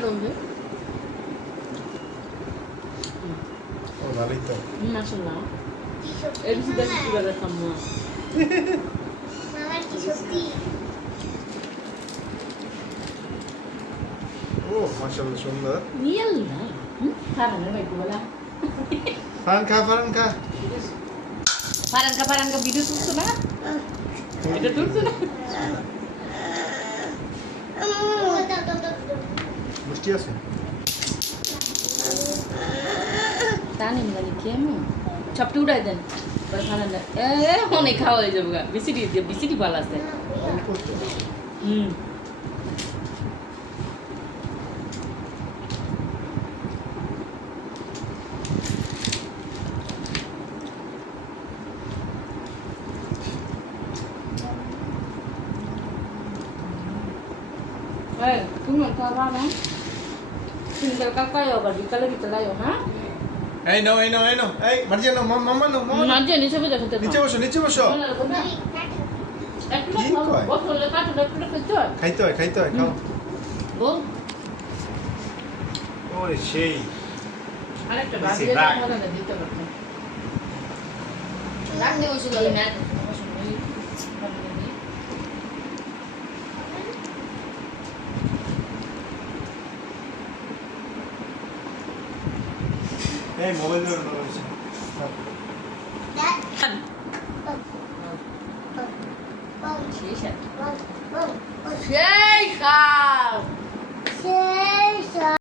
বলবে ও ভালোই তো মাশাআল্লাহ এই সুদা কি বলে খাম্মা মামার কি সত্যি ও মাশাআল্লাহ সুন্দর ইয়াল্লাহ ফারান ভাই বলা ফারান খা ফারান কা ভিডিও তুলছো না এটা তুলছো না মিষ্টি আছে তানি মানে কেমন চপটি উড়াই দেন পরে ফারান অনেক খাওয়া হয়ে যাবে বিসিটি ভালো আছে তুমি খাওয়া না তুমি কাকাই আবার বিকালে লাইও হ্যাঁ এই নাও এই মার্জিয়া নাও মাম্মা নাও মাঝে নিচে বসে খেতে নিচে বসো একটু কি কয়? বসলে কাটু একটু খেতে খাইতে হয় খাও বল ওরে সেই আরেকটা বেশি ভাবি রাগ। ভালো না দিতে পারতাম রাগ দিয়ে বসে গেল না এই মোবাইল ধরে রয়েছে সেই খাও সেই